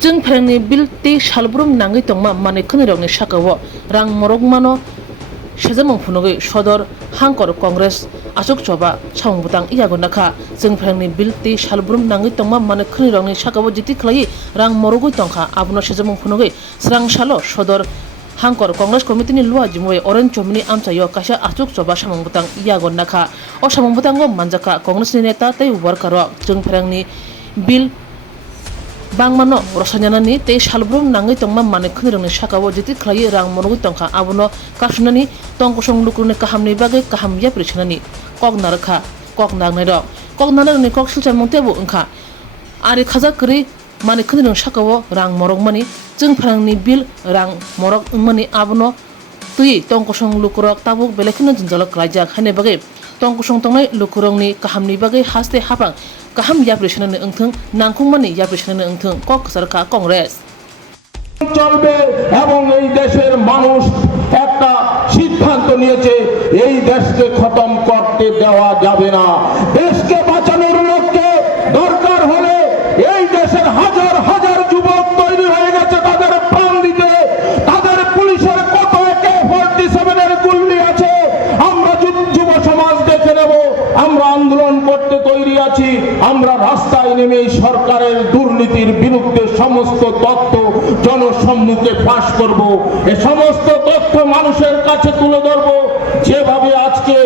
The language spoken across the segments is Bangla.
जों फेरेंनि बिल ते सालब्रुम नांगै तंमा माने खनिरंनि साकावो रां morokmano sejamong phunogoi sodor hangkor congress asok choba samungbutang iyagonakha जों फेरेंनि बिल ते सालब्रुम नांगै तंमा माने खनिरंनि साकावो jiti khlai rang morogoi tongkha abono sejamong phunogoi srang salo sodor hangkor congress committee ni luwa jimoi orange chomini amchayo kaisa asok choba samungbutang iyagonakha o samungbutango manjaka congress ni neta tei worker जों फेरेंनि bill bangmano rosanyanani te salbrum nangai tongma mane khunirangni sakao jiti khlai rang monogoi tongkha abono kasunani tongkosong lukurni kahamni bagai kaham yaprisanani koknarkha koknagnai rok koknarni kok silchai mongtebo wngkha ari khaja kri mane khunirang sakao rang morokmani जों फेरेंनि bill rang morok wngmani abono tui tongkosong lukurok tabuk belekino jinjalo klaijak haine bagai tongkosong tongnai lukurongni kahamni bagai haste hapang kaham yaprisanani wngthong nangkukmani yaprisanani wngthong kok sarka congress চলবে এবং এই দেশের মানুষ একটা সিদ্ধান্ত নিয়েছে এই দেশকে খতম করতে দেওয়া যাবে না দেশকে বাঁচানোর লক্ষ্যে দরকার হলে এই দেশের হাজার হাজার যুবক তৈরি হয়ে গেছে তাদের প্রাণ দিতে তাদের পুলিশের কত AK-47 এর গুলি আছে আমরা যুব সমাজ দেখে নেব আমরা আন্দোলন করতে তৈরি আছি আমরা রাস্তায় নেমে সরকারের দুর্নীতির বিরুদ্ধে সমস্ত তথ্য জনসম্মুখে ফাঁস করব এই সমস্ত তথ্য মানুষের কাছে তুলে ধরব যেভাবে আজকে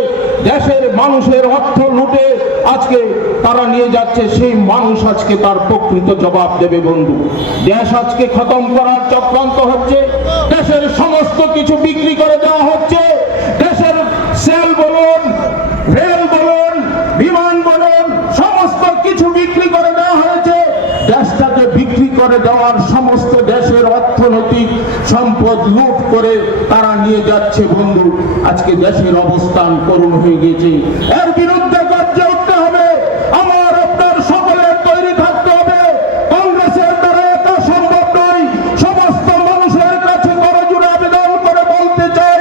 দেশের মানুষের অর্থ লুটে আজকে তারা নিয়ে যাচ্ছে সেই মানুষ আজকে তার প্রকৃত জবাব দেবে বন্ধু দেশ আজকে খতম করার চক্রান্ত হচ্ছে দেশের সমস্ত কিছু বিক্রি করে দেওয়া হচ্ছে দেশের সেল বলুন রেল বলুন বিমান বলুন সমস্ত কিছু বিক্রি করে দেওয়া হয়েছে দেশটাকে বিক্রি করে দেওয়ার সমস্ত দেশের অর্থনৈতিক সম্পদ লুট করে তারা নিয়ে যাচ্ছে বন্ধু আজকে দেশের অবস্থান করুণ হয়ে গেছে এর বিরুদ্ধে গর্জে উঠতে হবে আমার আপনার সকলের তৈরি থাকতে হবে কংগ্রেসের দ্বারা এটা সম্ভব নয় সমস্ত মানুষের কাছে করজোড়ে আবেদন করে বলতে চাই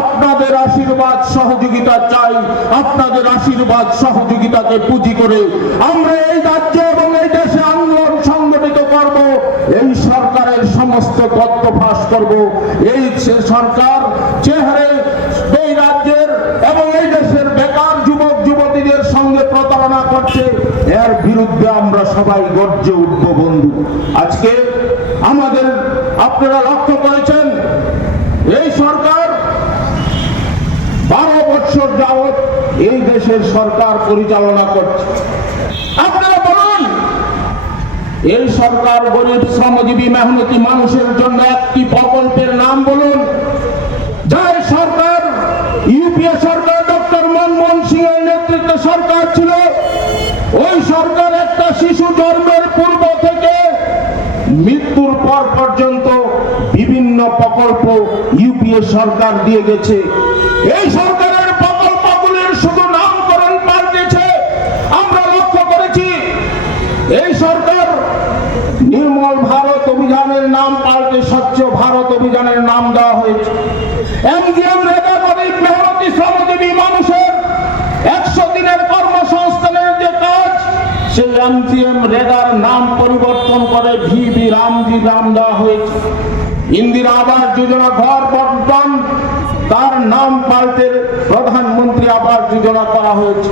আপনাদের আশীর্বাদ সহযোগিতা চাই আপনাদের আশীর্বাদ সহযোগিতাকে পুঁজি করে আমরা এই রাজ্যে এবং এই দেশে আন্দোলন সংগঠিত করব এই সরকারের সমস্ত তথ্য ফাঁস করব এই সরকার যে হারে এই রাজ্যের এবং এই দেশের বেকার যুবক যুবতীদের সঙ্গে প্রতারণা করছে এর বিরুদ্ধে আমরা সবাই গর্জে উঠব বন্ধু আজকে আমাদের আপনারা লক্ষ্য করেছেন এই সরকার 12 বছর যাবত এই দেশের সরকার পরিচালনা করছে আপনারা বলুন এই সরকার গরিব শ্রমজীবী মেহনতি মানুষের জন্য একটি প্রকল্পের নাম বলুন যাই সরকার ইউপিএ সরকার ডক্টর মনমোহন সিং এর নেতৃত্বে সরকার ছিল ওই সরকার একটা শিশু জন্মের পূর্ব থেকে মৃত্যুর পর পর্যন্ত বিভিন্ন প্রকল্প ইউপিএ সরকার দিয়ে গেছে এই সরকারের প্রকল্পগুলির শুধু নামকরণ পাল্টেছে আমরা লক্ষ্য করেছি এই সরকার নির্মল ভারত অভিযানের নাম পাল্টে স্বচ্ছ ভারত অভিযানের নাম দেওয়া হয়েছে এমজিএম রেগা গরিব মেহনতি শ্রমজীবী মানুষের 100 দিনের কর্মসংস্থানের যে কাজ সেই এমজিএম রেগার নাম পরিবর্তন করে ভিবি রামজি নাম দেওয়া হয়েছে ইন্দিরা আবাস যোজনা ঘর বন্টন তার নাম পাল্টে প্রধানমন্ত্রী আবাস যোজনা করা হয়েছে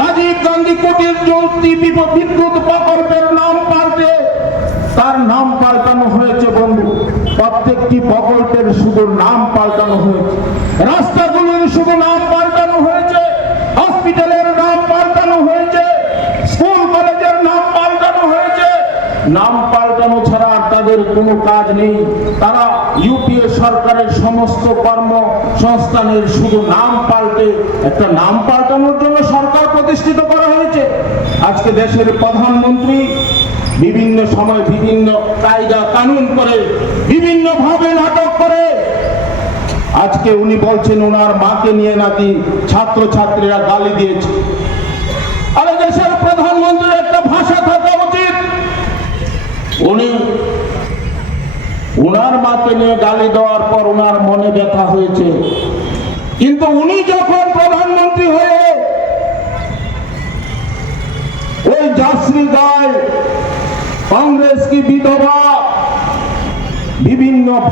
রাজীব গান্ধী কুটির জ্যোতি বিদ্যুৎ প্রকল্পের নাম পাল্টে তার নাম পাল্টানো হয়েছে বন্ধু প্রত্যেকটি প্রকল্পের শুধু নাম পাল্টানো হয়েছে রাস্তাগুলির শুধু নাম পাল্টানো হয়েছে হসপিটালের নাম পাল্টানো হয়েছে স্কুল কলেজের নাম পাল্টানো হয়েছে নাম পাল্টানো ছাড়া আর তাদের কোনো কাজ নেই তারা ইউপিএ সরকারের সমস্ত কর্মসংস্থানের শুধু নাম পাল্টে একটা নাম পাল্টানোর জন্য সরকার প্রতিষ্ঠিত করা হয়েছে আজকে দেশের প্রধানমন্ত্রী বিভিন্ন সময় বিভিন্ন কায়দা কানুন করে বিভিন্ন ভাবে নাটক করে আজকে উনি বলছেন ওনার মাকে নিয়ে নাকি ছাত্রছাত্রীরা গালি দিয়েছে আরে দেশের প্রধানমন্ত্রীর একটা ভাষা থাকা উচিত উনি ওনার মাকে নিয়ে গালি দেওয়ার পর ওনার মনে ব্যথা হয়েছে কিন্তু উনি যখন প্রধানমন্ত্রী হয়ে ওই জাসরি গায় कांग्रेस की विधवा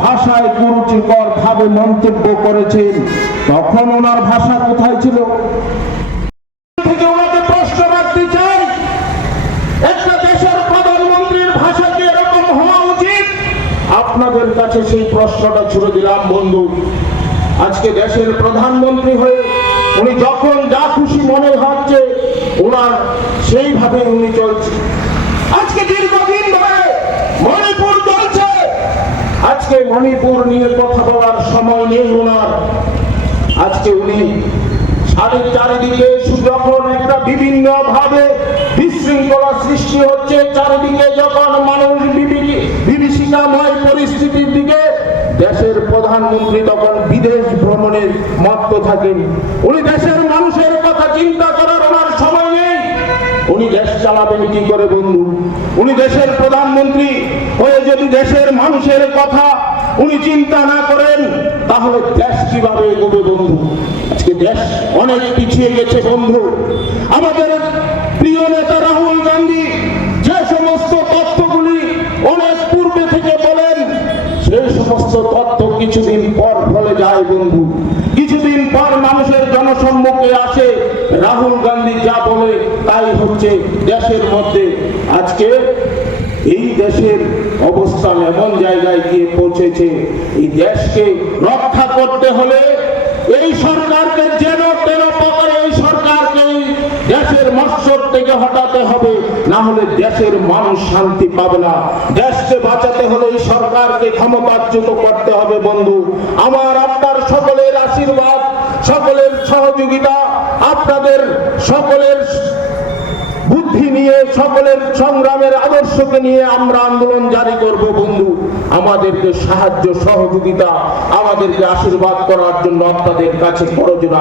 ভাষায় কুরুচিকর ভাবে মন্তব্য করেছেন, তখন ওনার ভাষা কোথায় ছিল? থেকে ওনাকে প্রশ্ন রাখতে চাই, একটা দেশের প্রধানমন্ত্রীর ভাষা কি এরকম হওয়া উচিত? আপনাদের কাছে সেই প্রশ্নটা ছুড়ে দিলাম বন্ধু। আজকে দেশের প্রধানমন্ত্রী হয়ে উনি যখন যা খুশি মনে হচ্ছে ওনার সেইভাবে উনি চলছে। আজকে দীর্ঘদিন ধরে মণিপুর চলছে, আজকে মণিপুর নিয়ে কথা বলার সময় নেই ওনার। আজকে উনি চারিদিকে যখন একটা বিভিন্ন ভাবে বিশৃঙ্খলা সৃষ্টি হচ্ছে, চারিদিকে যখন মানুষ বিভীষিকাময় পরিস্থিতির দিকে, দেশের প্রধানমন্ত্রী তখন বিদেশ ভ্রমণে মত্ত থাকেন। উনি দেশের মানুষের কথা চিন্তা করার ওনার সময় নেই। উনি দেশ চালাবেন কি করে বন্ধু? উনি দেশের প্রধানমন্ত্রী হয়ে যদি দেশের মানুষের কথা উনি চিন্তা না করেন, তাহলে দেশ কিভাবে এগোবে বন্ধু? আজকে দেশ অনেক পিছিয়ে গেছে বন্ধু। আমাদের প্রিয় নেতা রাহুল গান্ধী যে সমস্ত তথ্যগুলি অনেক পূর্বে থেকে বলেন, সেই সমস্ত তথ্য কিছুদিন পর ফলে যায় বন্ধু। কিছুদিন পর মানুষের জনসম্মুখে আসে, রাহুল গান্ধী যা বলে তাই হচ্ছে দেশের মধ্যে। আজকে এই দেশের অবস্থান এমন জায়গায় গিয়ে পৌঁছেছে, এই দেশকে রক্ষা করতে হলে এই সরকারকে যেন তেন প্রকারে এই সরকারকে দেশের মৎসর থেকে হটাতে হবে, না হলে দেশের মানুষ শান্তি পাবে না। দেশকে বাঁচাতে হলে এই সরকারকে ক্ষমতাচ্যুত করতে হবে বন্ধু। আমার আপনার সকলের আশীর্বাদ, সকলের সহযোগিতা, আপনাদের সকলের বুদ্ধি নিয়ে, সকলের সংগ্রামের আদর্শকে নিয়ে আমরা আন্দোলন জারি করব বন্ধু। আমাদেরকে সাহায্য সহযোগিতা, আমাদেরকে আশীর্বাদ করার জন্য আপনাদের কাছে করজোড়া